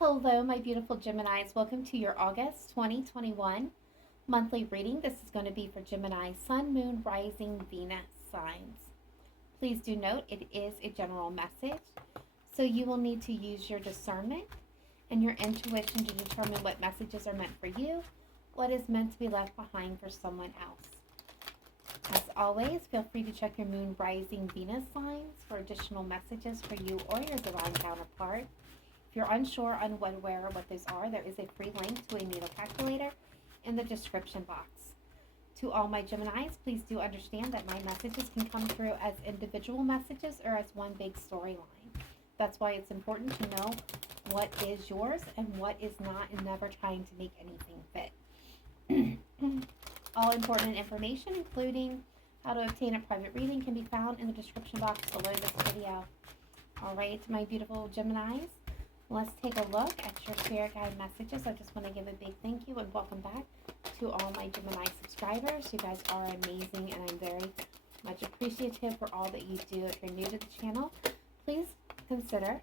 Hello, my beautiful Geminis. Welcome to your August 2021 monthly reading. This is going to be for Gemini, Sun, Moon, Rising, Venus signs. Please do note it is a general message, so you will need to use your discernment and your intuition to determine what messages are meant for you, what is meant to be left behind for someone else. As always, feel free to check your Moon, Rising, Venus signs for additional messages for you or your divine counterpart. If you're unsure on what those are, there is a free link to a natal calculator in the description box. To all my Geminis, please do understand that my messages can come through as individual messages or as one big storyline. That's why it's important to know what is yours and what is not, and never trying to make anything fit. All important information, including how to obtain a private reading, can be found in the description box below this video. All right, my beautiful Geminis, let's take a look at your spirit guide messages. I just want to give a big thank you and welcome back to all my Gemini subscribers. You guys are amazing, and I'm very much appreciative for all that you do. If you're new to the channel, please consider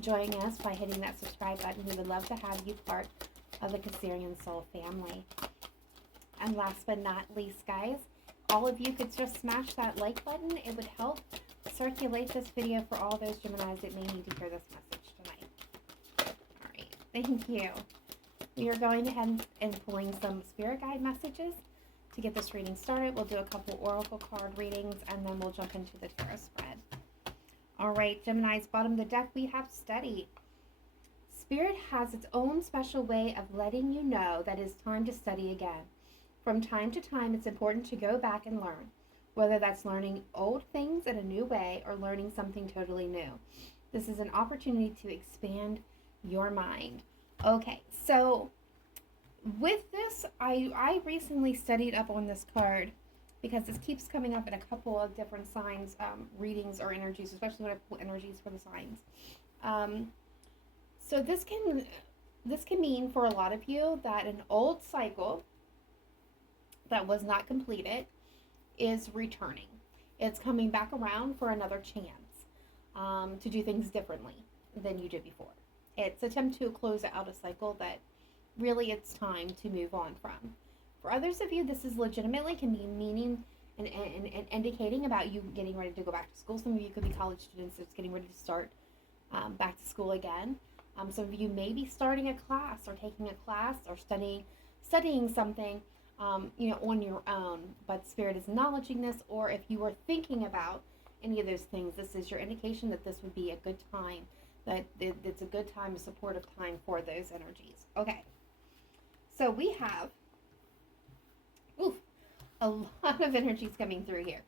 joining us by hitting that subscribe button. We would love to have you part of the Cancerian Soul family. And last but not least, guys, all of you could just smash that like button. It would help circulate this video for all those Geminis that may need to hear this message tonight. All right, thank you. We are going ahead and pulling some spirit guide messages to get this reading started. We'll do a couple oracle card readings, and then we'll jump into the tarot spread. All right, Geminis, bottom of the deck, we have study. Spirit has its own special way of letting you know that it's time to study again. From time to time, it's important to go back and learn, whether that's learning old things in a new way or learning something totally new. This is an opportunity to expand your mind. Okay, so with this, I recently studied up on this card because this keeps coming up in a couple of different signs, readings or energies, especially when I pull energies for the signs. So this can mean for a lot of you that an old cycle that was not completed is returning. It's coming back around for another chance to do things differently than you did before. It's an attempt to close out a cycle that really it's time to move on from. For others of you, this is legitimately can be meaning and indicating about you getting ready to go back to school. Some of you could be college students that's getting ready to start back to school again. Some of you may be starting a class or taking a class or studying something on your own, but Spirit is acknowledging this. Or if you were thinking about any of those things, this is your indication that this would be a good time, that it's a good time, a supportive time for those energies. Okay, so we have a lot of energies coming through here.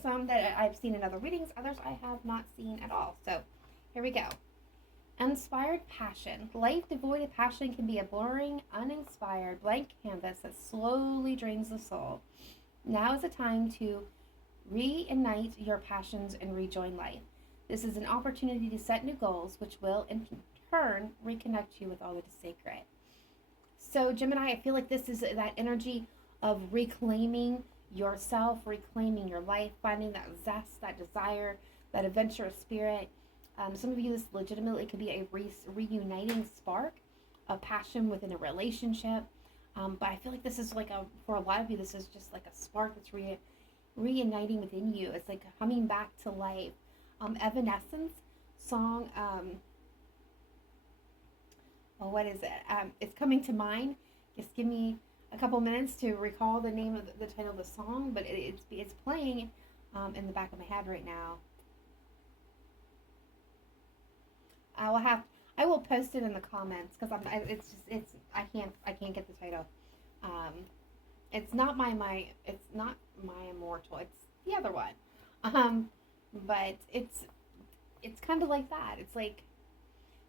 Some that I've seen in other readings, others I have not seen at all. So here we go. Inspired passion. Life devoid of passion can be a boring, uninspired, blank canvas that slowly drains the soul. Now is the time to reignite your passions and rejoin life. This is an opportunity to set new goals, which will in turn reconnect you with all that is sacred. So Gemini, I feel like this is that energy of reclaiming yourself, reclaiming your life, finding that zest, that desire, that adventurous spirit. Some of you, this legitimately could be a reuniting spark of passion within a relationship. But I feel like this is like for a lot of you, this is just like a spark that's reuniting within you. It's like coming back to life. Evanescence song, what is it? It's coming to mind. Just give me a couple minutes to recall the name of the title of the song, but it's playing in the back of my head right now. I will post it in the comments because I can't get the title. It's not my immortal. It's the other one. But it's kind of like that. It's like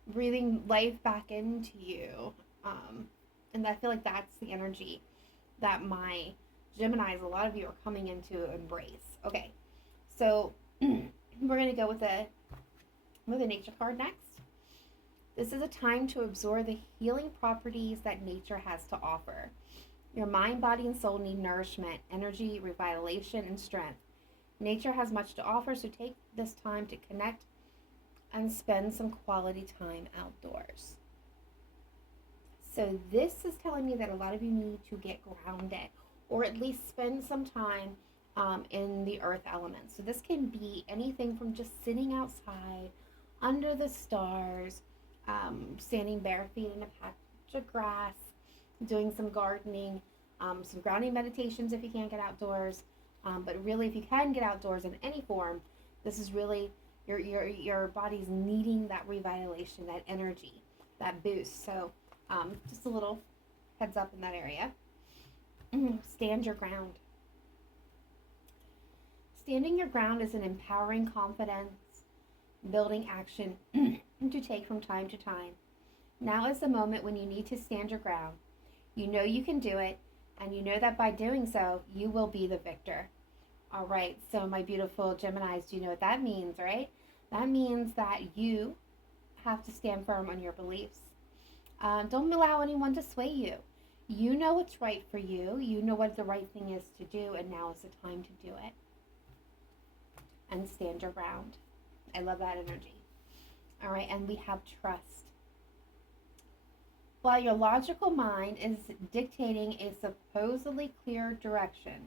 breathing life back into you. And I feel like that's the energy that my Geminis, a lot of you are coming into embrace. Okay, so we're gonna go with a nature card next. This is a time to absorb the healing properties that nature has to offer. Your mind, body, and soul need nourishment, energy, revitalization, and strength. Nature has much to offer, so take this time to connect and spend some quality time outdoors. So this is telling me that a lot of you need to get grounded, or at least spend some time in the earth element. So this can be anything from just sitting outside under the stars, standing bare feet in a patch of grass, doing some gardening, some grounding meditations if you can't get outdoors. But really, if you can get outdoors in any form, this is really your body's needing that revitalization, that energy, that boost. So just a little heads up in that area. Stand your ground. Standing your ground is an empowering confidence building action to take from time to time. Now is the moment when you need to stand your ground. You know you can do it, and you know that by doing so, you will be the victor. All right, so my beautiful Geminis, do you know what that means, right? That means that you have to stand firm on your beliefs. Don't allow anyone to sway you. You know what's right for you. You know what the right thing is to do, and now is the time to do it. And stand your ground. I love that energy. All right, and we have trust. While your logical mind is dictating a supposedly clear direction,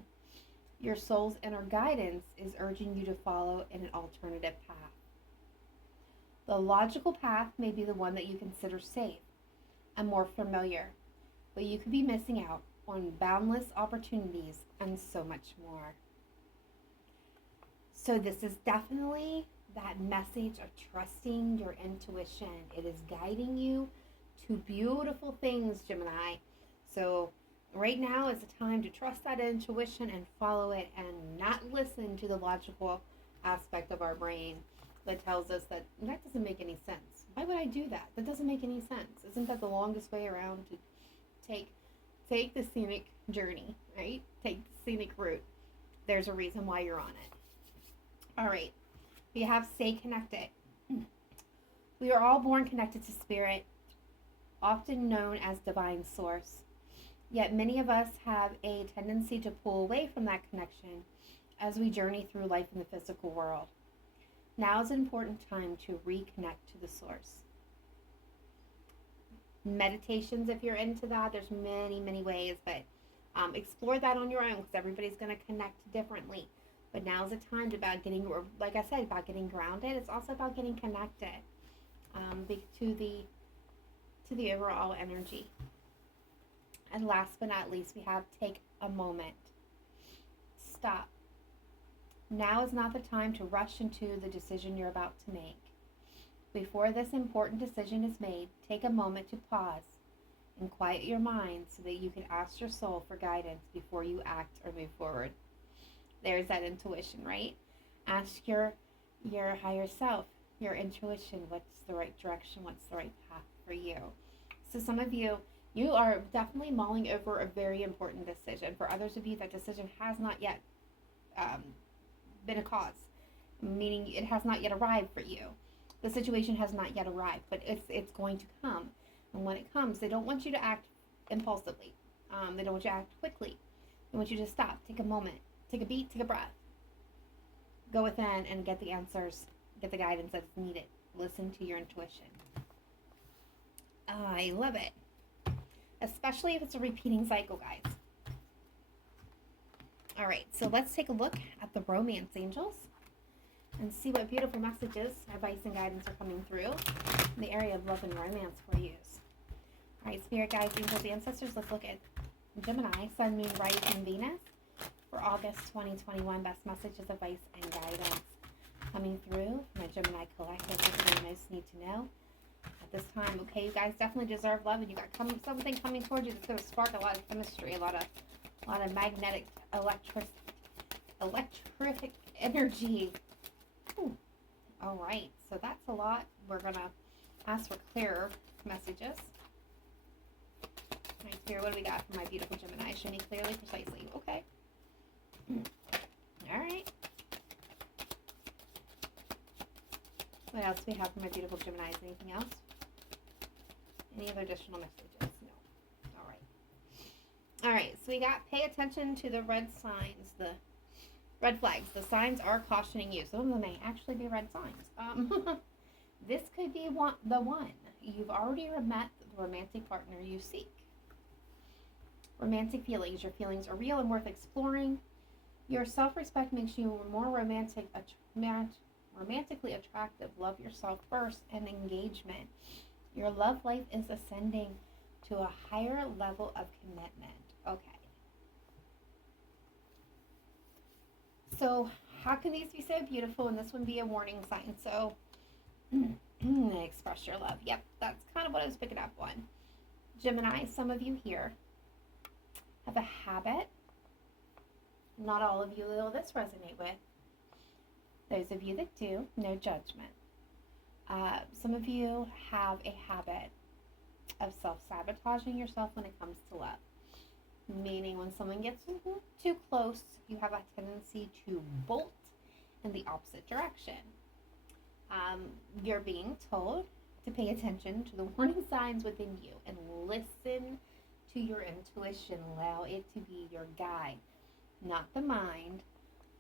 your soul's inner guidance is urging you to follow in an alternative path. The logical path may be the one that you consider safe and more familiar, but you could be missing out on boundless opportunities and so much more. So this is definitely that message of trusting your intuition. It is guiding you to beautiful things, Gemini. So right now is the time to trust that intuition and follow it, and not listen to the logical aspect of our brain that tells us that doesn't make any sense. Why would I do that? That doesn't make any sense. Isn't that the longest way around to take the scenic journey, right? Take the scenic route. There's a reason why you're on it. All right. We have stay connected. We are all born connected to spirit, often known as divine source. Yet many of us have a tendency to pull away from that connection as we journey through life in the physical world. Now is an important time to reconnect to the source. Meditations, if you're into that, there's many ways, but explore that on your own, because everybody's going to connect differently. But now's the time about getting, or like I said, about getting grounded. It's also about getting connected to the overall energy. And last but not least, we have take a moment. Stop. Now is not the time to rush into the decision you're about to make. Before this important decision is made, take a moment to pause and quiet your mind so that you can ask your soul for guidance before you act or move forward. There's that intuition, right? Ask your higher self, your intuition, what's the right direction, what's the right path for you. So some of you are definitely mulling over a very important decision. For others of you, that decision has not yet been a cause, meaning it has not yet arrived for you. The situation has not yet arrived, but it's going to come. And when it comes, they don't want you to act impulsively. They don't want you to act quickly. They want you to stop, take a moment, take a beat, take a breath. Go within and get the answers, get the guidance that's needed. Listen to your intuition. I love it. Especially if it's a repeating cycle, guys. All right, so let's take a look at the romance angels and see what beautiful messages, advice, and guidance are coming through in the area of love and romance for you. All right, spirit guides, angels, ancestors, let's look at Gemini, Sun, Moon, Rising, Venus for August 2021. Best messages, advice, and guidance coming through from my Gemini collective. What you most need to know at this time. Okay, you guys definitely deserve love, and you got something coming towards you that's going to spark a lot of chemistry, a lot of magnetic, electric energy. Ooh. All right, so that's a lot. We're going to ask for clearer messages. All right, Spirit, what do we got for my beautiful Gemini? Show me clearly, precisely. Okay. All right. What else do we have for my beautiful Geminis? Anything else? Any other additional messages? No. All right. All right, so we got pay attention to the red signs, the red flags. The signs are cautioning you. Some of them may actually be red signs. This could be the one. You've already met the romantic partner you seek. Romantic feelings. Your feelings are real and worth exploring. Your self-respect makes you more romantically attractive. Love yourself first. And engagement. Your love life is ascending to a higher level of commitment. Okay. So how can these be so beautiful and this one be a warning sign? So express your love. Yep, that's kind of what I was picking up on. Gemini, some of you here have a habit. Not all of you will this resonate with. Those of you that do, no judgment. Some of you have a habit of self-sabotaging yourself when it comes to love. Meaning when someone gets too close, you have a tendency to bolt in the opposite direction. You're being told to pay attention to the warning signs within you and listen to your intuition. Allow it to be your guide. Not the mind,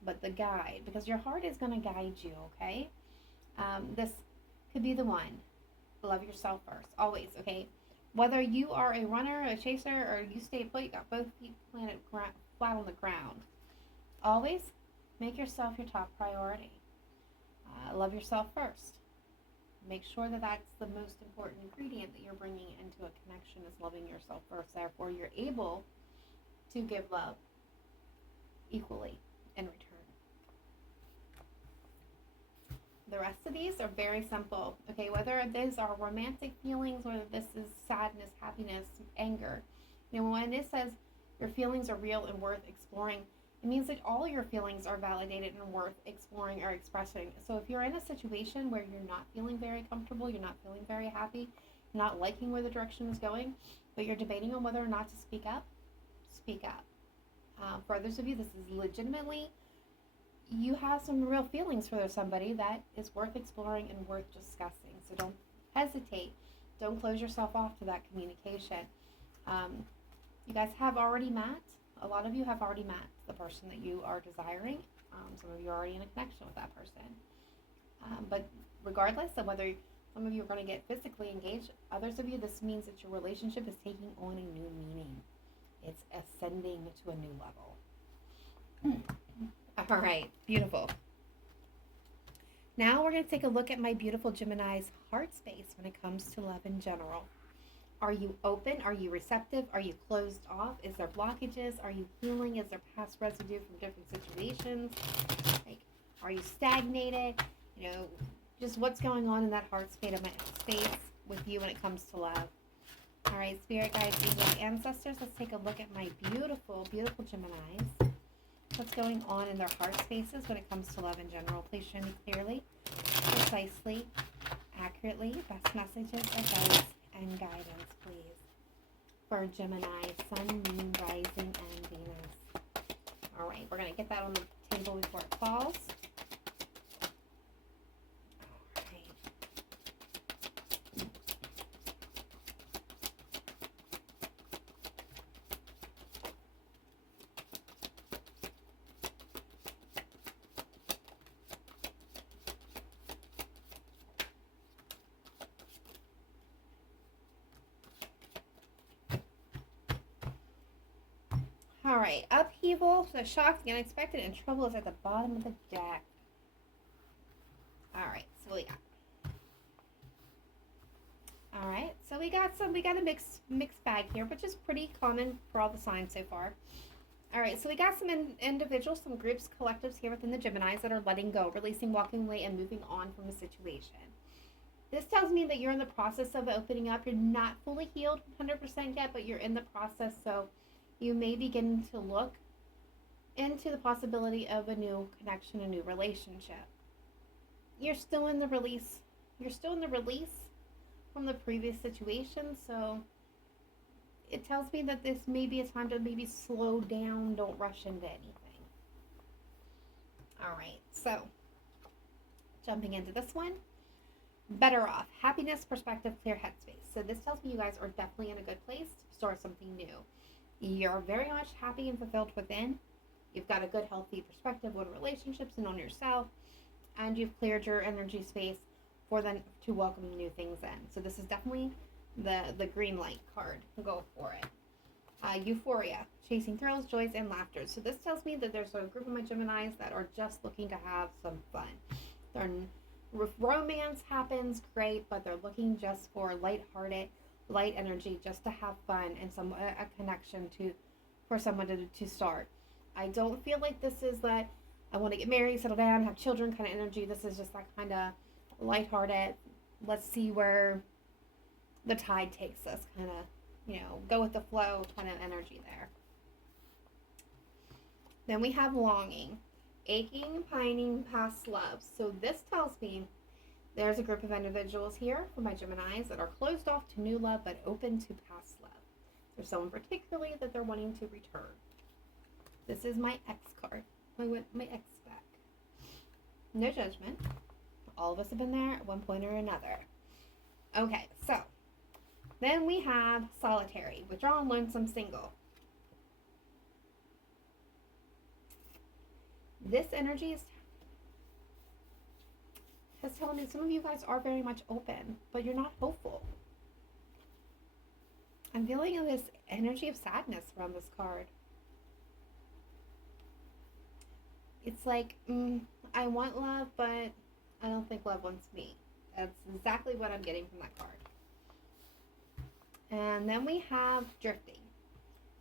but the guide. Because your heart is going to guide you, okay? This could be the one. Love yourself first. Always, okay? Whether you are a runner, a chaser, or you stay put, you got both feet planted flat on the ground. Always make yourself your top priority. Love yourself first. Make sure that that's the most important ingredient that you're bringing into a connection is loving yourself first. Therefore, you're able to give love equally in return. The rest of these are very simple. Okay, whether these are romantic feelings, whether this is sadness, happiness, anger. You know, when it says your feelings are real and worth exploring, it means that all your feelings are validated and worth exploring or expressing. So if you're in a situation where you're not feeling very comfortable, you're not feeling very happy, you're not liking where the direction is going, but you're debating on whether or not to speak up, speak up. For others of you, this is legitimately, you have some real feelings for somebody that is worth exploring and worth discussing. So don't hesitate. Don't close yourself off to that communication. You guys have already met. A lot of you have already met the person that you are desiring. Some of you are already in a connection with that person. But regardless of whether some of you are going to get physically engaged, others of you, this means that your relationship is taking on a new meaning. It's ascending to a new level. All right, beautiful. Now we're going to take a look at my beautiful Gemini's heart space when it comes to love in general. Are you open? Are you receptive? Are you closed off? Is there blockages? Are you healing? Is there past residue from different situations? Like, are you stagnated? You know, just what's going on in that heart space with you when it comes to love. All right, spirit guides, angels, ancestors. Let's take a look at my beautiful, beautiful Geminis. What's going on in their heart spaces when it comes to love in general? Please show me clearly, precisely, accurately. Best messages, advice, and guidance, please. For Gemini, Sun, Moon, Rising, and Venus. All right, we're going to get that on the table before it falls. All right, upheaval, the shocks, the unexpected, and trouble is at the bottom of the deck. All right, so what we got? All right, so we got a mixed bag here, which is pretty common for all the signs so far. All right, so we got some individuals, some groups, collectives here within the Geminis that are letting go, releasing, walking away, and moving on from a situation. This tells me that you're in the process of opening up. You're not fully healed 100% yet, but you're in the process, so you may begin to look into the possibility of a new connection, a new relationship. You're still in the release. You're still in the release from the previous situation, so it tells me that this may be a time to maybe slow down. Don't rush into anything. All right, so jumping into this one. Better off. Happiness, perspective, clear headspace. So this tells me you guys are definitely in a good place to start something new. You're very much happy and fulfilled within. You've got a good, healthy perspective on relationships and on yourself. And you've cleared your energy space to welcome new things in. So this is definitely the green light card. Go for it. Euphoria, chasing thrills, joys, and laughter. So this tells me that there's a group of my Geminis that are just looking to have some fun. If romance happens, great, but they're looking just for lighthearted, light energy, just to have fun and a connection for someone to start. I don't feel like this is that I want to get married, settle down, have children kind of energy. This is just that kind of lighthearted, let's see where the tide takes us kind of, go with the flow kind of energy there. Then we have longing, aching, pining, past love. So this tells me there's a group of individuals here for my Geminis that are closed off to new love but open to past love. There's someone particularly that they're wanting to return. This is my X card. I went my X back. No judgment. All of us have been there at one point or another. Okay, so then we have solitary, withdrawn, lonesome, single. This energy is telling me some of you guys are very much open, but you're not hopeful. I'm feeling this energy of sadness around this card. It's like, I want love, but I don't think love wants me. That's exactly what I'm getting from that card. And then we have drifting.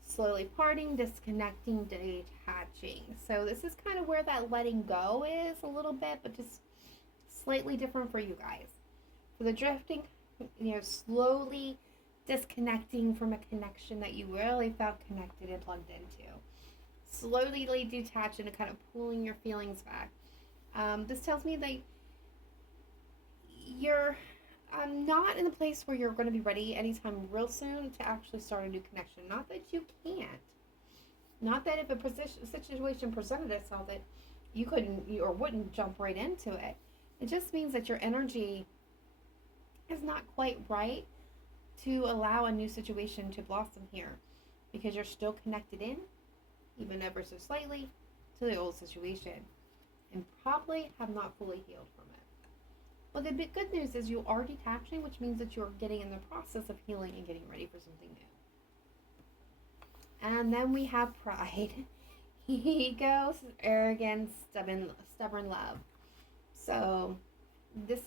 Slowly parting, disconnecting, detaching. So this is kind of where that letting go is a little bit, but just slightly different for you guys. For the drifting, slowly disconnecting from a connection that you really felt connected and plugged into. Slowly detaching and kind of pulling your feelings back. This tells me that you're not in a place where you're going to be ready anytime real soon to actually start a new connection. Not that you can't. Not that if a situation presented itself that you couldn't or wouldn't jump right into it. It just means that your energy is not quite right to allow a new situation to blossom here, because you're still connected in, even ever so slightly, to the old situation, and probably have not fully healed from it. But the good news is you are detaching, which means that you're getting in the process of healing and getting ready for something new. And then we have pride, ego, arrogance, stubborn love. So this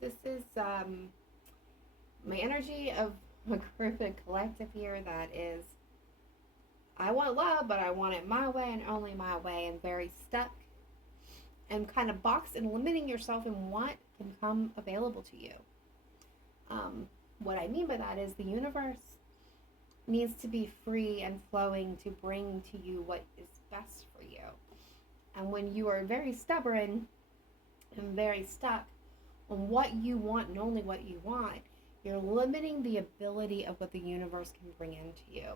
is my energy of a group and collective here that is, I want love, but I want it my way and only my way, and very stuck and kind of boxed and limiting yourself in what can come available to you. What I mean by that is the universe needs to be free and flowing to bring to you what is best for you. And when you are very stubborn and very stuck on what you want and only what you want, you're limiting the ability of what the universe can bring into you.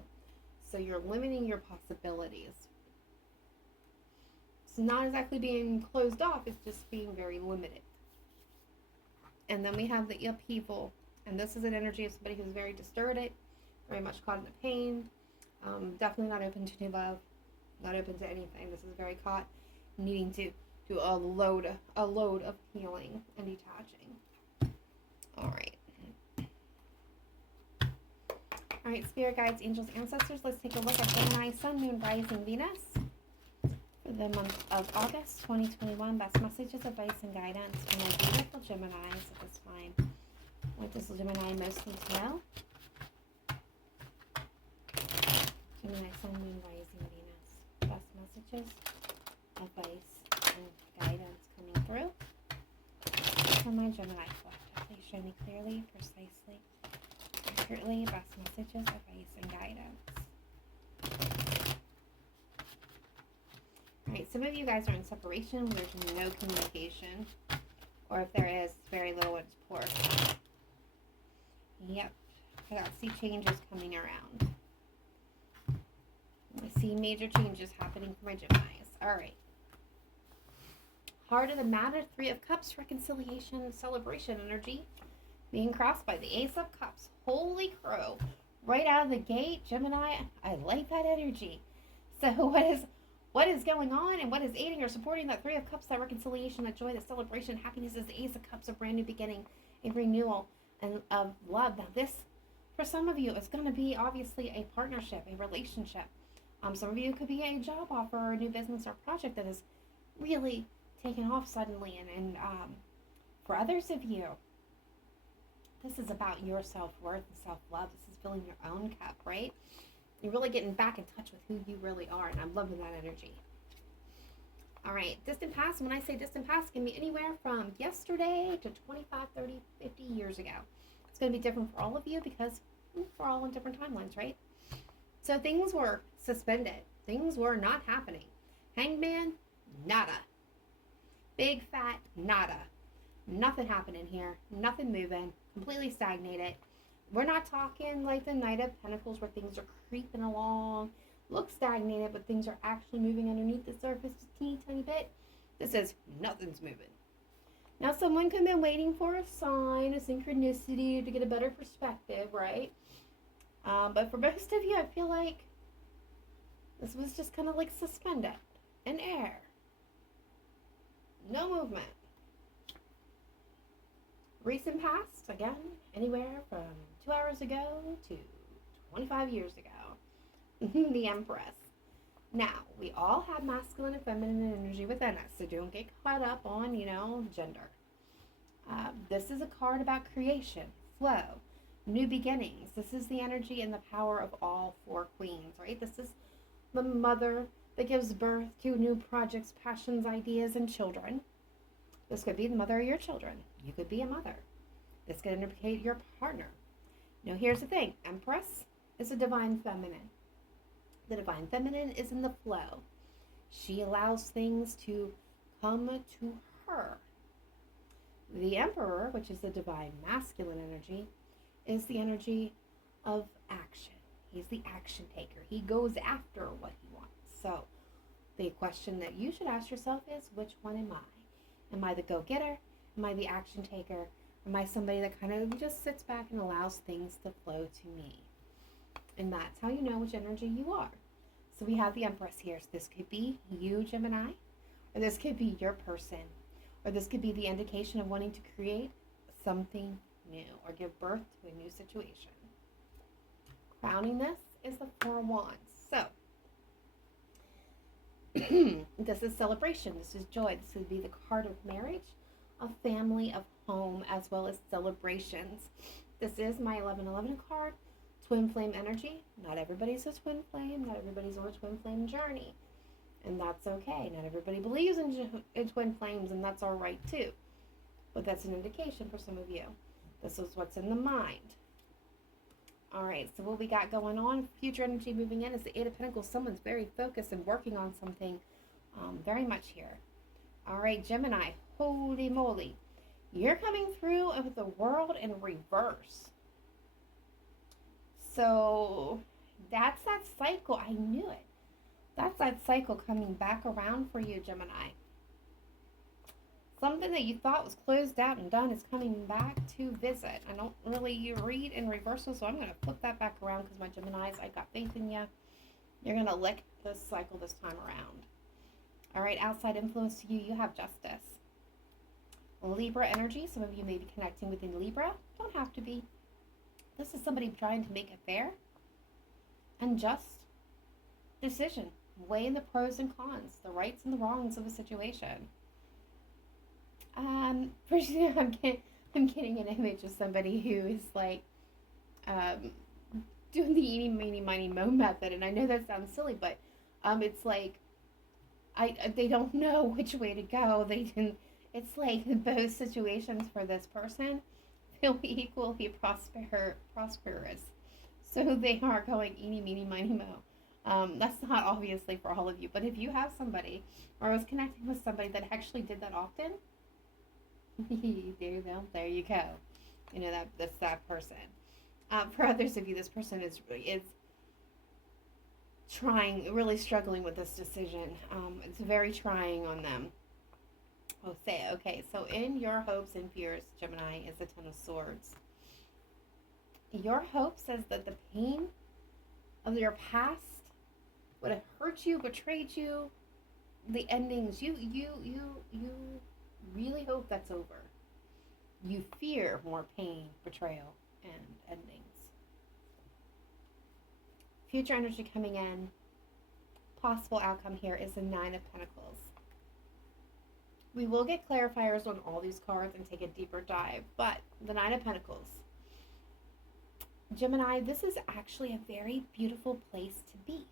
So you're limiting your possibilities. It's not exactly being closed off, it's just being very limited. And then we have the upheaval. And this is an energy of somebody who's very distorted, very much caught in the pain, definitely not open to new love, not open to anything. This is very caught needing to do a load of healing and detaching. All right, spirit guides, angels, ancestors, let's take a look at Gemini, Sun, Moon, Rising, Venus for the month of August 2021. Best messages, advice, and guidance for my beautiful Geminis at this time. What does Gemini most need to know? Gemini, Sun, Moon, Rising, Venus. Best messages, advice, and guidance coming through for my Gemini collective. Please show me clearly, precisely, accurately, best messages, advice, and guidance. Alright, some of you guys are in separation where there's no communication, or if there is, very little, it's poor. Yep, I see changes coming around. I see major changes happening for my Geminis. Alright. Heart of the Matter, Three of Cups, reconciliation, celebration energy. Being crossed by the Ace of Cups. Holy crow. Right out of the gate, Gemini, I like that energy. So what is going on and what is aiding or supporting that Three of Cups, that reconciliation, that joy, that celebration, happiness is the Ace of Cups, a brand new beginning, a renewal, and of love. Now this, for some of you, is going to be obviously a partnership, a relationship. Some of you could be a job offer or a new business or project that is really taken off suddenly. And for others of you, this is about your self-worth and self-love. This is filling your own cup, right? You're really getting back in touch with who you really are, and I'm loving that energy. All right, distant past. When I say distant past, it can be anywhere from yesterday to 25, 30, 50 years ago. It's going to be different for all of you because we're all on different timelines, right? So things were suspended. Things were not happening. Hangman, nada. Big fat nada. Nothing happening here. Nothing moving. Completely stagnated. We're not talking like the Knight of Pentacles where things are creeping along, look stagnated, but things are actually moving underneath the surface just a teeny tiny bit. This is nothing's moving. Now someone could have been waiting for a sign, a synchronicity to get a better perspective, right? But for most of you, I feel like this was just kind of like suspended in air. No movement. Recent past, again, anywhere from 2 hours ago to 25 years ago. The Empress. Now, we all have masculine and feminine energy within us, so don't get caught up on, gender. This is a card about creation, flow, new beginnings. This is the energy and the power of all four queens, right? This is the mother that gives birth to new projects, passions, ideas, and children. This could be the mother of your children. You could be a mother. This could indicate your partner. Now, here's the thing. Empress is a divine feminine. The divine feminine is in the flow. She allows things to come to her. The Emperor, which is the divine masculine energy, is the energy of action. He's the action taker. He goes after what he wants. So the question that you should ask yourself is, which one am I? Am I the go-getter? Am I the action taker? Am I somebody that kind of just sits back and allows things to flow to me? And that's how you know which energy you are. So we have the Empress here. So this could be you, Gemini, or this could be your person, or this could be the indication of wanting to create something new or give birth to a new situation. Crowning this is the Four of Wands. So this is celebration. This is joy. This would be the card of marriage, of family, of home, as well as celebrations. This is my 1111 card. Twin flame energy. Not everybody's a twin flame. Not everybody's on a twin flame journey. And that's okay. Not everybody believes in twin flames, and that's all right too. But that's an indication for some of you. This is what's in the mind. All right, so what we got going on, future energy moving in, is the Eight of Pentacles. Someone's very focused and working on something very much here. All right, Gemini, holy moly. You're coming through with the world in reverse. So that's that cycle. I knew it. That's that cycle coming back around for you, Gemini. Something that you thought was closed out and done is coming back to visit. I don't really read in reversal, so I'm going to flip that back around because my Geminis, I got faith in you. You're going to lick this cycle this time around. All right, outside influence to you, you have Justice. Libra energy, some of you may be connecting with in Libra. Don't have to be. This is somebody trying to make it fair and just decision. Weighing the pros and cons, the rights and the wrongs of a situation. For sure, I'm getting an image of somebody who is like doing the eeny, meeny, miny, mo method, and I know that sounds silly, but it's like they don't know which way to go. It's like both situations for this person feel equally prosperous, so they are going eeny, meeny, miny, mo. That's not obviously for all of you, but if you have somebody or was connecting with somebody that actually did that often, there you go. You know, that's that person. For others of you, this person is trying, really struggling with this decision. It's very trying on them. Oh, say it. Okay, so in your hopes and fears, Gemini, is the Ten of Swords. Your hope says that the pain of your past would have hurt you, betrayed you, the endings, you really hope that's over. You fear more pain, betrayal, and endings. Future energy coming in. Possible outcome here is the Nine of Pentacles. We will get clarifiers on all these cards and take a deeper dive, but the Nine of Pentacles. Gemini, this is actually a very beautiful place to be.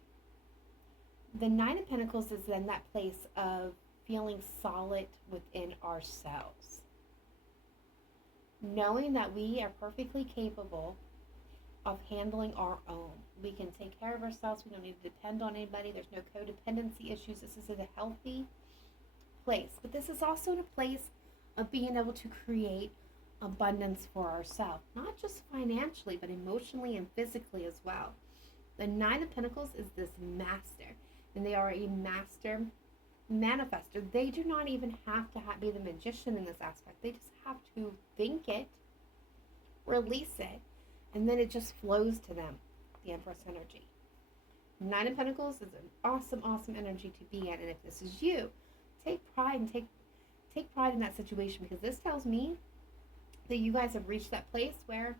The Nine of Pentacles is in that place of feeling solid within ourselves. Knowing that we are perfectly capable of handling our own. We can take care of ourselves. We don't need to depend on anybody. There's no codependency issues. This is a healthy place. But this is also a place of being able to create abundance for ourselves. Not just financially, but emotionally and physically as well. The Nine of Pentacles is this master. And they are a master manifester. They do not even have to be the magician in this aspect. They just have to think it, release it, and then it just flows to them, the Empress energy. Nine of Pentacles is an awesome, awesome energy to be in. And if this is you, take pride and take pride in that situation, because this tells me that you guys have reached that place where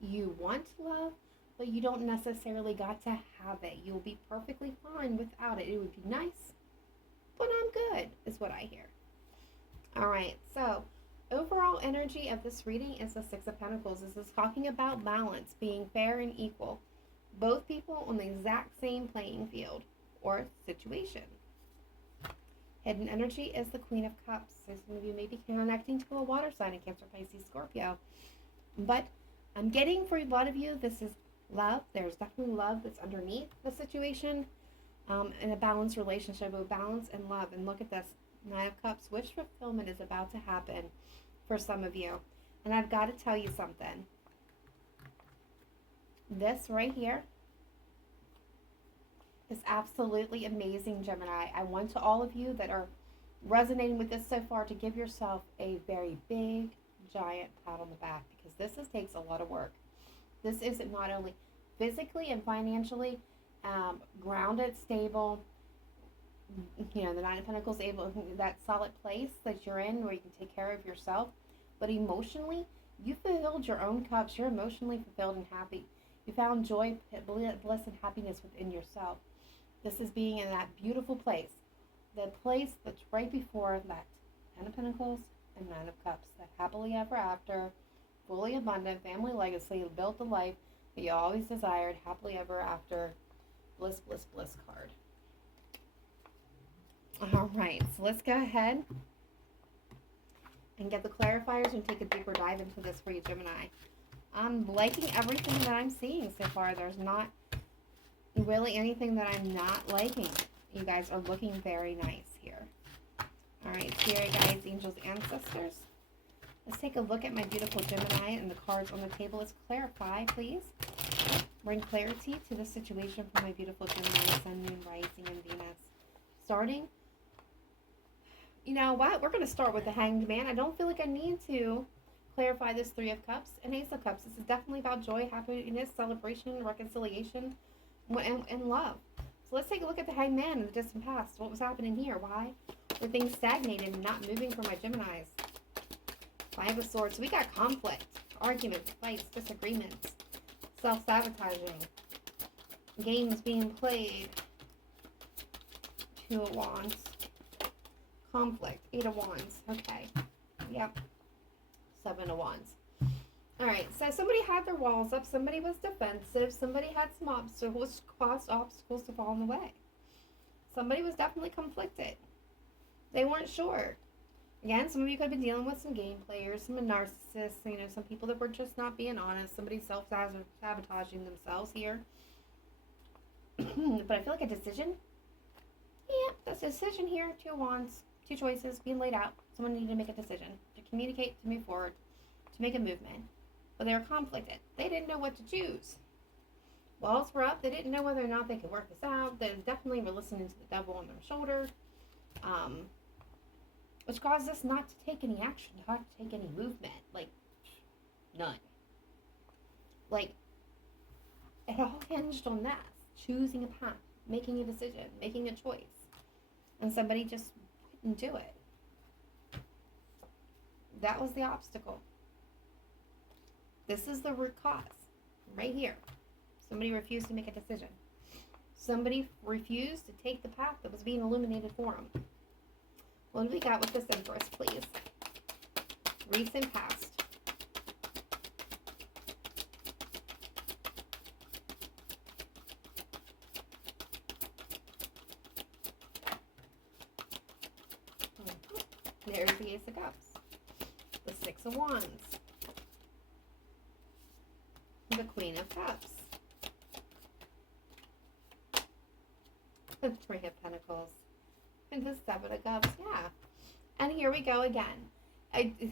you want love, but you don't necessarily got to have it. You'll be perfectly fine without it. It would be nice, but I'm good, is what I hear. All right, so overall energy of this reading is the Six of Pentacles. This is talking about balance, being fair and equal. Both people on the exact same playing field or situation. Hidden energy is the Queen of Cups. So some of you may be connecting to a water sign in Cancer, Pisces, Scorpio. But I'm getting for a lot of you, this is love. There's definitely love that's underneath the situation. In a balanced relationship of balance and love. And look at this. Nine of Cups. Wish fulfillment is about to happen for some of you. And I've got to tell you something. This right here is absolutely amazing, Gemini. I want to all of you that are resonating with this so far to give yourself a very big, giant pat on the back, because this takes a lot of work. This is not only physically and financially grounded, stable, the Nine of Pentacles, that solid place that you're in where you can take care of yourself, but emotionally, you fulfilled your own cups. You're emotionally fulfilled and happy. You found joy, bliss, and happiness within yourself. This is being in that beautiful place, the place that's right before that Ten of Pentacles and Nine of Cups, that happily ever after, fully abundant family legacy, built the life that you always desired, happily ever after, bliss, bliss, bliss card. All right, so let's go ahead and get the clarifiers and take a deeper dive into this for you, Gemini. I'm liking everything that I'm seeing so far. There's not really anything that I'm not liking. You guys are looking very nice here. All right, Spirit guides, angels, ancestors. Let's take a look at my beautiful Gemini and the cards on the table. Let's clarify, please. Bring clarity to the situation for my beautiful Gemini, Sun, Moon, Rising, and Venus. Starting, you know what? We're going to start with the Hanged Man. I don't feel like I need to clarify this Three of Cups and Ace of Cups. This is definitely about joy, happiness, celebration, reconciliation, and love. So let's take a look at the Hanged Man in the distant past. What was happening here? Why were things stagnated and not moving for my Geminis? Five of Swords. So we got conflict, arguments, fights, disagreements, self-sabotaging, games being played. Two of Wands. Conflict. Eight of Wands. Okay. Yep. Seven of Wands. Alright, so somebody had their walls up. Somebody was defensive. Somebody had some obstacles, caused obstacles to fall in the way. Somebody was definitely conflicted. They weren't sure. Again, some of you could have been dealing with some game players, some narcissists, some people that were just not being honest. Somebody self-sabotaging themselves here. But I feel like a decision. Yeah, that's a decision here. Two of Wands, two choices being laid out. Someone needed to make a decision, to communicate, to move forward, to make a movement. But they were conflicted. They didn't know what to choose. Walls were up. They didn't know whether or not they could work this out. They definitely were listening to the devil on their shoulder, which caused us not to take any action, not to take any movement. Like, none. Like, it all hinged on that. Choosing a path, making a decision, making a choice. and somebody just wouldn't do it. That was the obstacle. This is the root cause, right here. Somebody refused to make a decision. Somebody refused to take the path that was being illuminated for them. What do we got with this Empress, please? Recent past. There's the Ace of Cups. The Six of Wands. The Queen of Cups. The Three of Pentacles. And the Seven of Cups, yeah. And here we go again.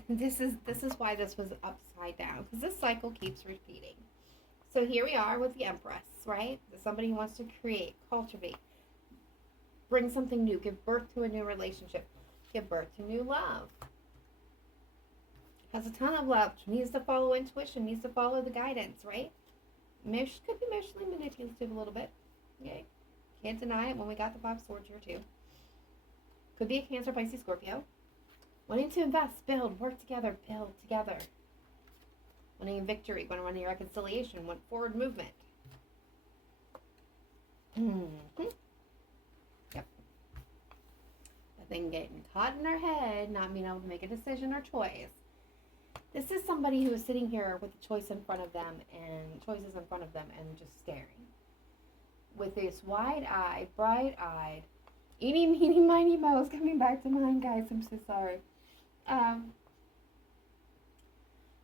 This is why this was upside down, because this cycle keeps repeating. So here we are with the Empress, right? Somebody who wants to create, cultivate, bring something new, give birth to a new relationship, give birth to new love. Has a ton of love, needs to follow intuition, needs to follow the guidance, right? Could be emotionally manipulative a little bit. Okay? Can't deny it when we got the Five of Swords here too. Could be a Cancer, Pisces, Scorpio. Wanting to invest, build, work together, build together. Wanting victory, wanting reconciliation, want forward movement. Yep. But then getting caught in their head, not being able to make a decision or choice. This is somebody who is sitting here with a choice in front of them and choices in front of them and just staring. With this wide-eyed, bright-eyed, eeny, meeny, miny, moe is coming back to mind, guys. I'm so sorry.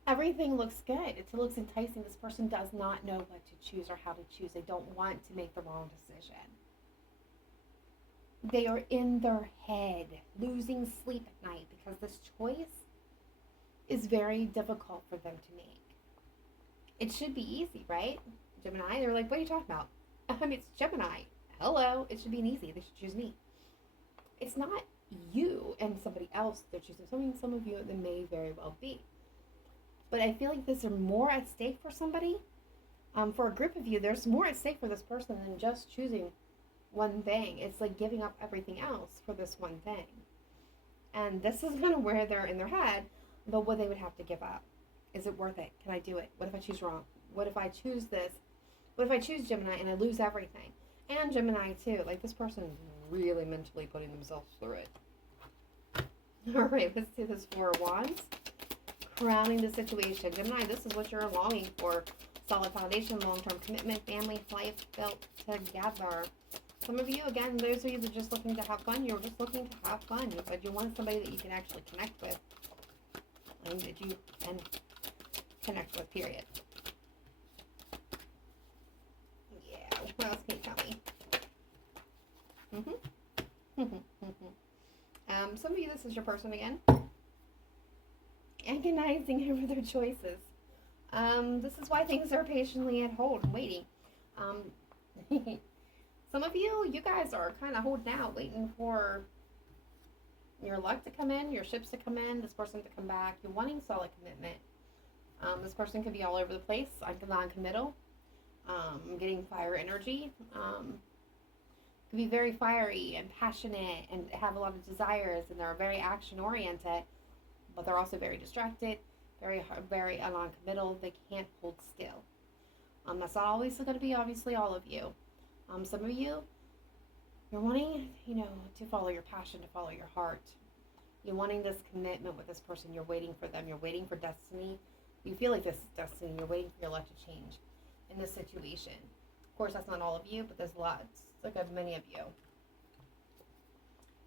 Everything looks good. It looks enticing. This person does not know what to choose or how to choose. They don't want to make the wrong decision. They are in their head, losing sleep at night because this choice is very difficult for them to make. It should be easy, right? Gemini, they're like, what are you talking about? It's Gemini. Hello. It should be easy. They should choose me. It's not you and somebody else they're choosing. Some of you, it may very well be. But I feel like there's more at stake for somebody. For a group of you, there's more at stake for this person than just choosing one thing. It's like giving up everything else for this one thing. And this is kind of where they're in their head, but what they would have to give up. Is it worth it? Can I do it? What if I choose wrong? What if I choose this? What if I choose Gemini and I lose everything? And Gemini too. Like, this person is really mentally putting themselves through it. All right, let's do this Four of Wands. Crowning the situation. Gemini, this is what you're longing for. Solid foundation, long-term commitment, family, life built together. Some of you, again, those of you that are just looking to have fun, you're just looking to have fun, but you want somebody that you can actually connect with. And that you can connect with, period. Yeah, what else can you tell me? Some of you, this is your person again. Agonizing over their choices. This is why things are patiently at hold and waiting. Some of you, you guys are kind of holding out, waiting for your luck to come in, your ships to come in, this person to come back. You're wanting solid commitment. This person could be all over the place, non-committal. Getting fire energy. Could be very fiery and passionate and have a lot of desires, and they're very action-oriented, but they're also very distracted, very non-committal. They can't hold still. That's not always going to be, obviously, all of you. Some of you, you're wanting, to follow your passion, to follow your heart. You're wanting this commitment with this person. You're waiting for them. You're waiting for destiny. You feel like this is destiny. You're waiting for your life to change in this situation. Of course, that's not all of you, but there's lots, like of many of you.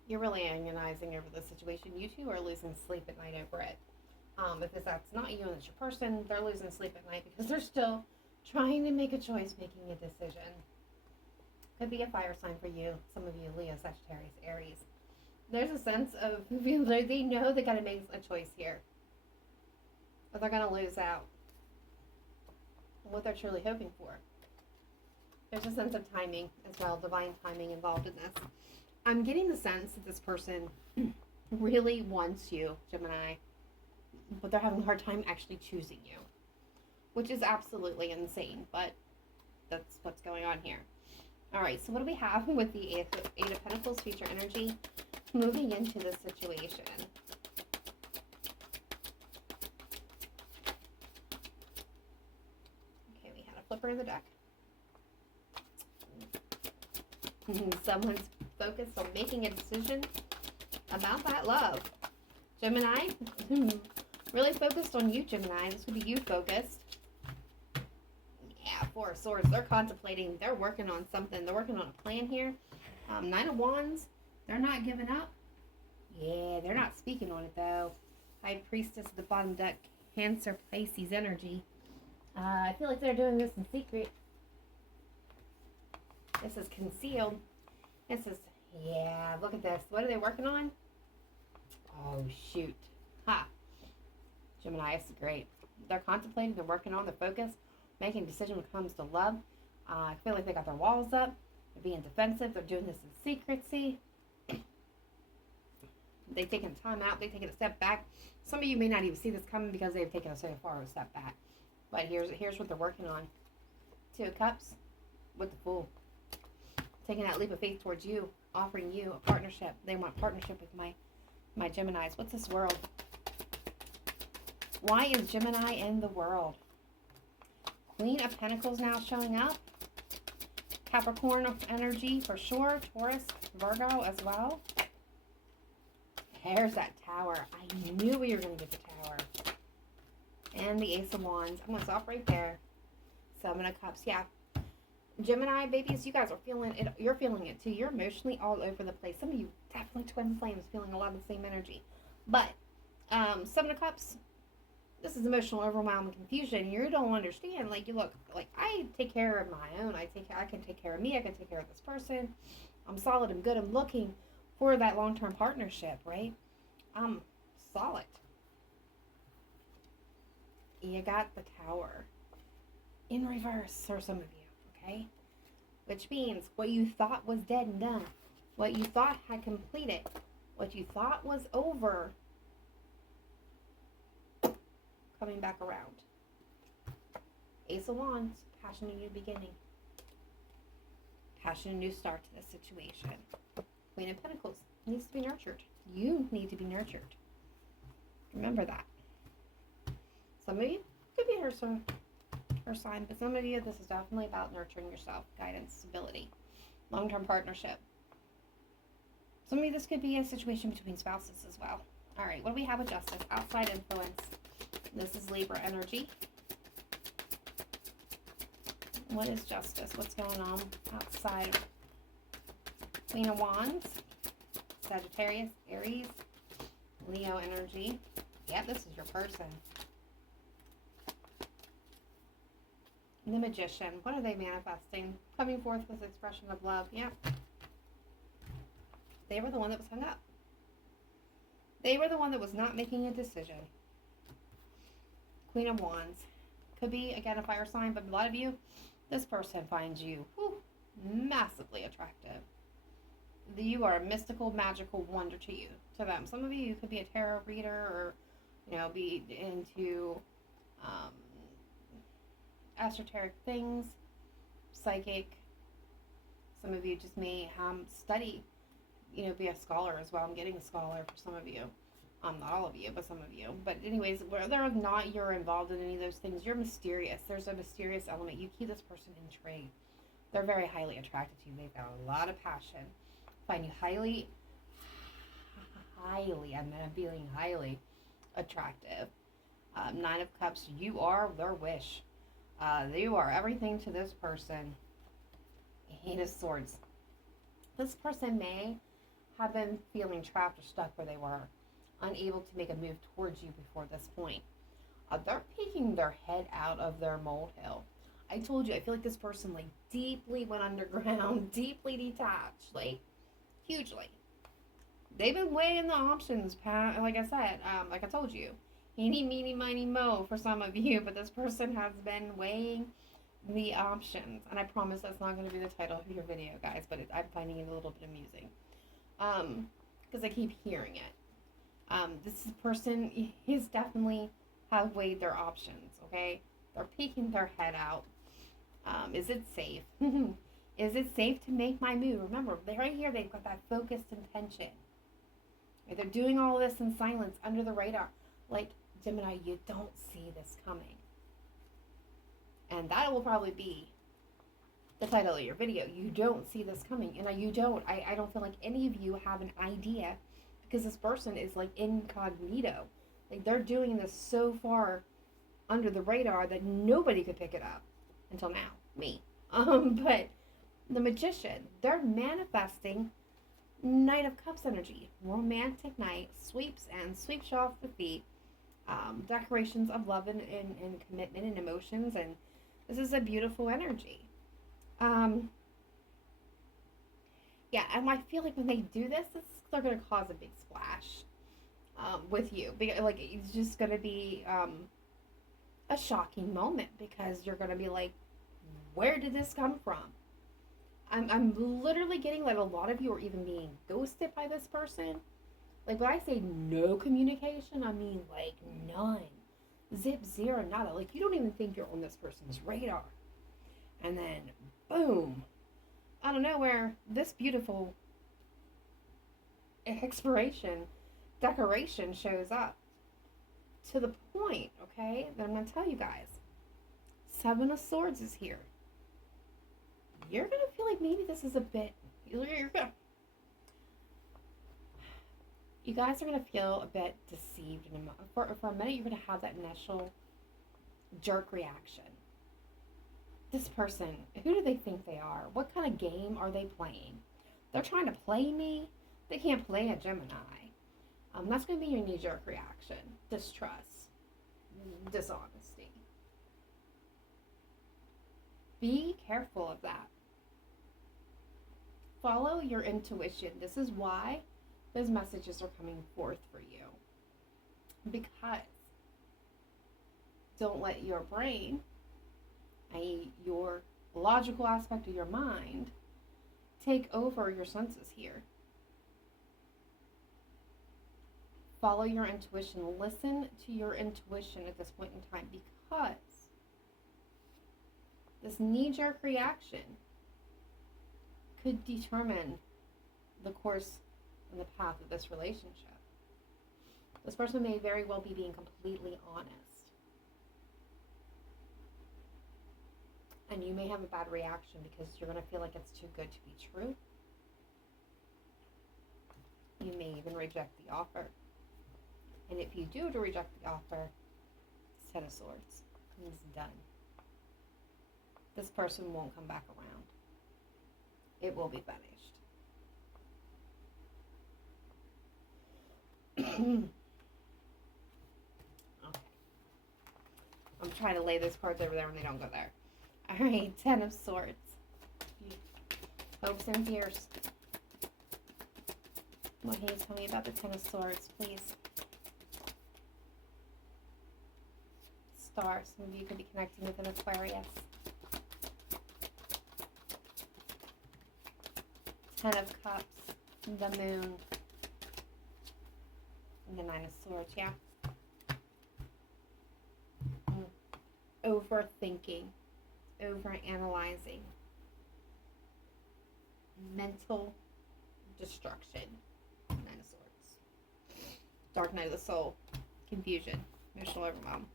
You're really agonizing over this situation. You two are losing sleep at night over it. If that's not you and it's your person, they're losing sleep at night because they're still trying to make a choice, making a decision. Could be a fire sign for you. Some of you, Leo, Sagittarius, Aries. There's a sense of, they know they got to make a choice here. Or they're going to lose out on what they're truly hoping for. There's a sense of timing as well, divine timing involved in this. I'm getting the sense that this person really wants you, Gemini, but they're having a hard time actually choosing you, which is absolutely insane, but that's what's going on here. All right, so what do we have with the Eight of Pentacles future energy moving into this situation? Okay, we had a flipper in the deck. Someone's focused on making a decision about that love. Gemini, really focused on you, Gemini. This would be you focused. Yeah, Four of Swords. They're contemplating. They're working on something. They're working on a plan here. Nine of Wands. They're not giving up. Yeah, they're not speaking on it, though. High Priestess at the bottom deck. Cancer, Pisces energy. I feel like they're doing this in secret. This is concealed. This is, yeah, look at this. What are they working on? Oh, shoot. Ha. Gemini, this is great. They're contemplating, they're working on, they're focused, making a decision when it comes to love. I feel like they got their walls up. They're being defensive. They're doing this in secrecy. They've taken time out. They've taken a step back. Some of you may not even see this coming because they've taken a so far a step back. But here's what they're working on. Two of Cups with the Fool. Taking that leap of faith towards you, offering you a partnership. They want partnership with my Geminis. What's this world? Why is Gemini in the world? Queen of Pentacles now showing up. Capricorn energy for sure. Taurus, Virgo as well. There's that Tower. I knew we were going to get the Tower. And the Ace of Wands. I'm going to stop right there. Seven of Cups. Yeah. Gemini babies, you guys are feeling it. You're feeling it too. You're emotionally all over the place. Some of you definitely twin flames, feeling a lot of the same energy. But Seven of Cups, this is emotional overwhelm and confusion. You don't understand. Like, you look, like, I take care of my own. I can take care of me. I can take care of this person. I'm solid. I'm good. I'm looking for that long-term partnership, right? I'm solid. You got the Tower in reverse for some of you. Okay? Which means what you thought was dead and done, what you thought had completed, what you thought was over, coming back around. Ace of Wands, passion, a new beginning. Passion, a new start to this situation. Queen of Pentacles needs to be nurtured. You need to be nurtured. Remember that. Some of you could be her sign, but some of you, this is definitely about nurturing yourself, guidance, stability, long-term partnership. Some of you, this could be a situation between spouses as well. All right, what do we have with Justice? Outside influence. This is Libra energy. What is Justice? What's going on outside? Queen of Wands, Sagittarius, Aries, Leo energy. Yeah, this is your person. The Magician. What are they manifesting? Coming forth with expression of love. Yeah. They were the one that was hung up. They were the one that was not making a decision. Queen of Wands. Could be, again, a fire sign, but a lot of you, this person finds you massively attractive. You are a mystical, magical wonder to them. Some of you could be a tarot reader or, be into esoteric things, psychic. Some of you just may study, be a scholar as well. I'm getting a scholar for some of you. Not all of you, but some of you. But anyways, whether or not you're involved in any of those things, you're mysterious. There's a mysterious element. You keep this person intrigued. They're very highly attracted to you. They've got a lot of passion. Find you highly, I'm feeling highly attractive. Nine of Cups, you are their wish. You are everything to this person. Eight of Swords. This person may have been feeling trapped or stuck where they were, unable to make a move towards you before this point. They're peeking their head out of their molehill. I told you, I feel like this person deeply went underground, deeply detached, hugely. They've been weighing the options, like I said, like I told you. Eeny, meeny, miny, mo for some of you, but this person has been weighing the options. And I promise that's not going to be the title of your video, guys, but I'm finding it a little bit amusing. Because I keep hearing it. This person is definitely have weighed their options, okay? They're peeking their head out. Is it safe? Is it safe to make my move? Remember, right here, they've got that focused intention. They're doing all this in silence, under the radar. Like, Gemini, you don't see this coming. And that will probably be the title of your video. You don't see this coming. And you don't. I don't feel like any of you have an idea, because this person is like incognito. Like, they're doing this so far under the radar that nobody could pick it up until now. Me. But the Magician, they're manifesting Knight of Cups energy. Romantic night, sweeps you off the feet. Decorations of love and commitment and emotions. And this is a beautiful energy. Yeah, and I feel like when they do this, they're going to cause a big splash with you. Like, it's just going to be a shocking moment, because you're going to be like, where did this come from? I'm literally getting that a lot of you are even being ghosted by this person. Like, when I say no communication, I mean like none. Zip, zero, nada. Like, you don't even think you're on this person's radar. And then, boom, out of nowhere, this beautiful decoration shows up. To the point, okay, that I'm going to tell you guys. 7 of Swords is here. You're going to feel like maybe this is a bit, you guys are going to feel a bit deceived. For a minute, you're going to have that initial jerk reaction. This person, who do they think they are? What kind of game are they playing? They're trying to play me. They can't play a Gemini. That's going to be your knee-jerk reaction. Distrust. Dishonesty. Be careful of that. Follow your intuition. This is why those messages are coming forth for you. Because don't let your brain, i.e. your logical aspect of your mind, take over your senses here. Follow your intuition. Listen to your intuition at this point in time, because this knee-jerk reaction could determine the course and the path of this relationship. This person may very well be being completely honest. And you may have a bad reaction because you're going to feel like it's too good to be true. You may even reject the offer. And if you do reject the offer, it's 10 of Swords. It's done. This person won't come back around. It will be finished. Okay. I'm trying to lay those cards over there and they don't go there. Alright, 10 of Swords. Hopes and fears. What can you tell me about the 10 of Swords, please? Star. Some of you could be connecting with an Aquarius. 10 of Cups. The Moon. And the 9 of Swords, yeah. Overthinking. Overanalyzing. Mental destruction. 9 of Swords. Dark night of the soul. Confusion. Emotional overwhelm.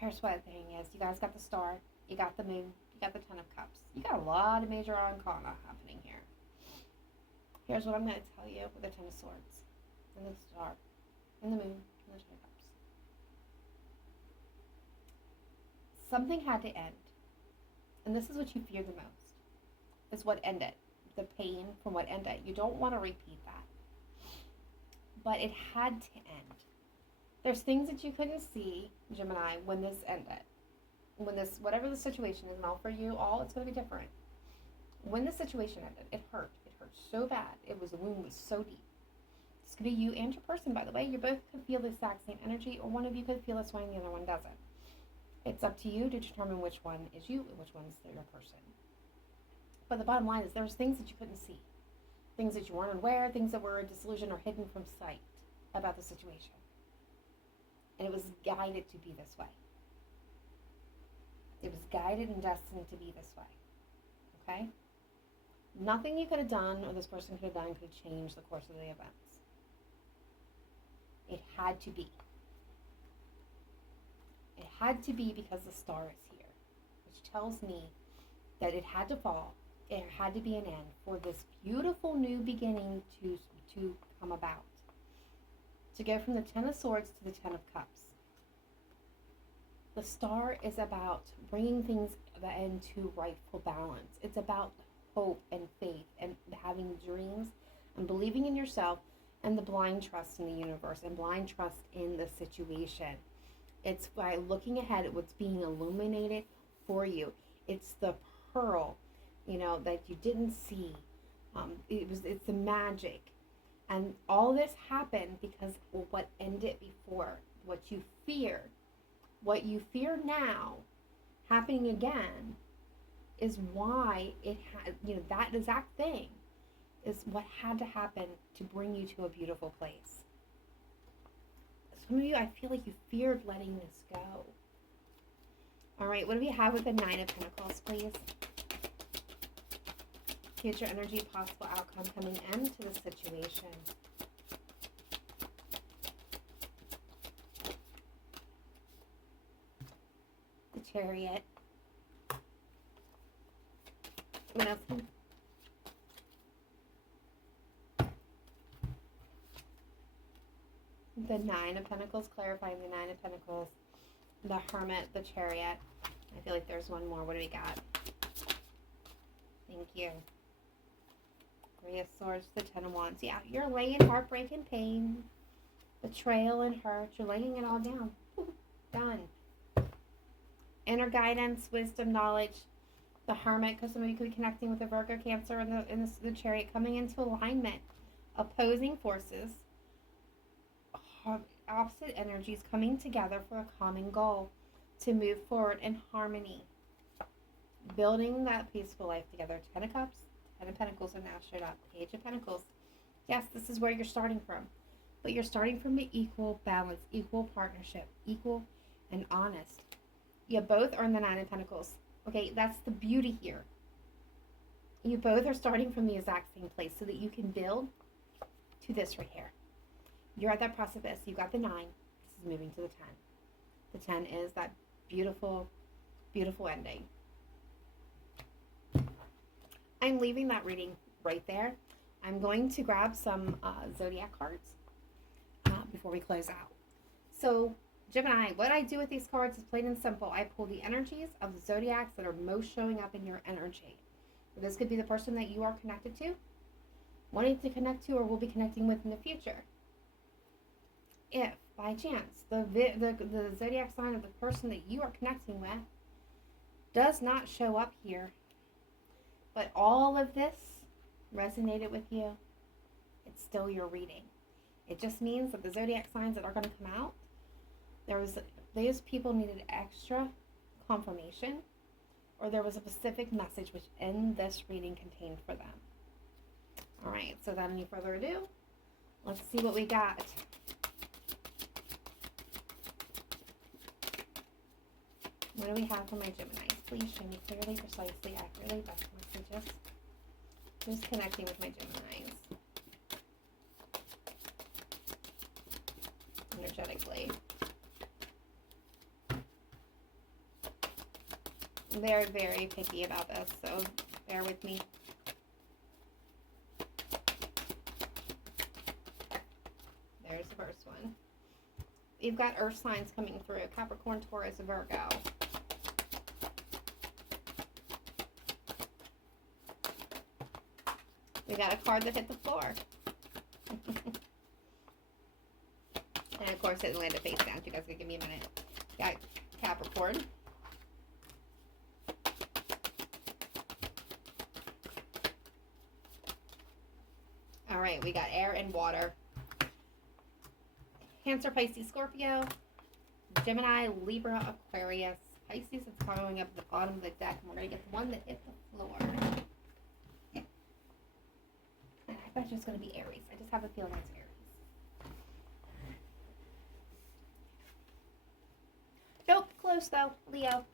Here's what the thing is. You guys got the Star. You got the Moon. You got the 10 of Cups. You got a lot of major arcana happening here. Here's what I'm going to tell you with the 10 of Swords. And the Star. And the Moon. And the 10 of Cups. Something had to end. And this is what you fear the most. Is what ended. The pain from what ended. You don't want to repeat that. But it had to end. There's things that you couldn't see, Gemini, when this ended. When this, whatever the situation is, and all for you, all, it's going to be different. When the situation ended, it hurt. It hurt so bad. The wound was so deep. It's going to be you and your person, by the way. You both could feel the exact same energy, or one of you could feel this one and the other one doesn't. It's up to you to determine which one is you and which one's your person. But the bottom line is there's things that you couldn't see. Things that you weren't aware, things that were disillusioned or hidden from sight about the situation. And it was guided to be this way. It was guided and destined to be this way. Okay? Nothing you could have done or this person could have done could change the course of the events. It had to be. It had to be because the star is here, which tells me that it had to fall. There had to be an end for this beautiful new beginning to come about. To go from the Ten of Swords to the Ten of Cups. The star is about bringing things into rightful balance. It's about hope and faith and having dreams and believing in yourself and the blind trust in the universe and blind trust in the situation. It's by looking ahead at what's being illuminated for you. It's the pearl, that you didn't see. It's the magic. And all this happened because what ended before, what you feared. What you fear now happening again is why it had, that exact thing is what had to happen to bring you to a beautiful place. Some of you, I feel like you feared letting this go. All right, what do we have with the Nine of Pentacles, please? Future energy, possible outcome, coming into the situation. The Chariot. What else? The Nine of Pentacles, clarifying the Nine of Pentacles. The Hermit, the Chariot. I feel like there's one more. What do we got? Thank you. Three of Swords, the Ten of Wands. Yeah, you're laying heartbreak and pain, betrayal and hurt. You're laying it all down. Done. Inner guidance, wisdom, knowledge. The Hermit, because some of you could be connecting with the Virgo, Cancer, and the Chariot, coming into alignment. Opposing forces. Opposite energies coming together for a common goal to move forward in harmony, building that peaceful life together. Ten of Cups, Ten of Pentacles are now showed up. Page of Pentacles. Yes, this is where you're starting from, but you're starting from an equal balance, equal partnership, equal and honest. You both are in the Nine of Pentacles. Okay, that's the beauty here. You both are starting from the exact same place so that you can build to this right here. You're at that precipice. You got the 9. This is moving to the 10. The 10 is that beautiful, beautiful ending. I'm leaving that reading right there. I'm going to grab some Zodiac cards before we close out. So, Gemini, what I do with these cards is plain and simple. I pull the energies of the Zodiacs that are most showing up in your energy. This could be the person that you are connected to, wanting to connect to, or will be connecting with in the future. If, by chance, the zodiac sign of the person that you are connecting with does not show up here, but all of this resonated with you, it's still your reading. It just means that the zodiac signs that are going to come out, those people needed extra confirmation, or there was a specific message which in this reading contained for them. All right, so without any further ado, let's see what we got. What do we have for my Geminis? Please show me clearly, precisely, accurately, best messages. Just connecting with my Geminis. Energetically. They're very picky about this, so bear with me. There's the first one. You've got earth signs coming through. Capricorn, Taurus, Virgo. We got a card that hit the floor. And of course it landed face down. You guys can give me a minute. Got Capricorn. Alright, we got air and water. Cancer, Pisces, Scorpio, Gemini, Libra, Aquarius. Pisces is following up at the bottom of the deck, and we're going to get the one that hit the floor. And I bet it's going to be Aries. I just have a feeling it's Aries. Nope, close though. Leo.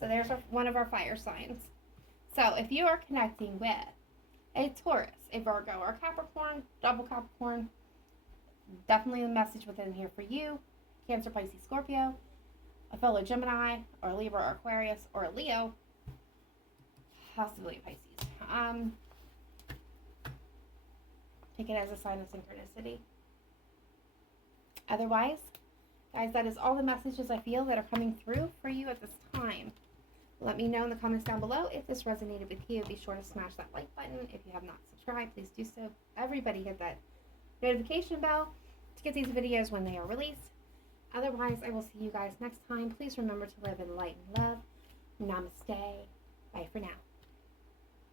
So there's one of our fire signs. So if you are connecting with a Taurus, a Virgo, or a Capricorn, double Capricorn, definitely a message within here for you. Cancer, Pisces, Scorpio, a fellow Gemini, or Libra, or Aquarius, or a Leo, possibly a Pisces. Take it as a sign of synchronicity. Otherwise, guys, that is all the messages I feel that are coming through for you at this time. Let me know in the comments down below if this resonated with you. Be sure to smash that like button. If you have not subscribed, please do so. Everybody hit that notification bell to get these videos when they are released. Otherwise, I will see you guys next time. Please remember to live in light and love. Namaste. Bye for now.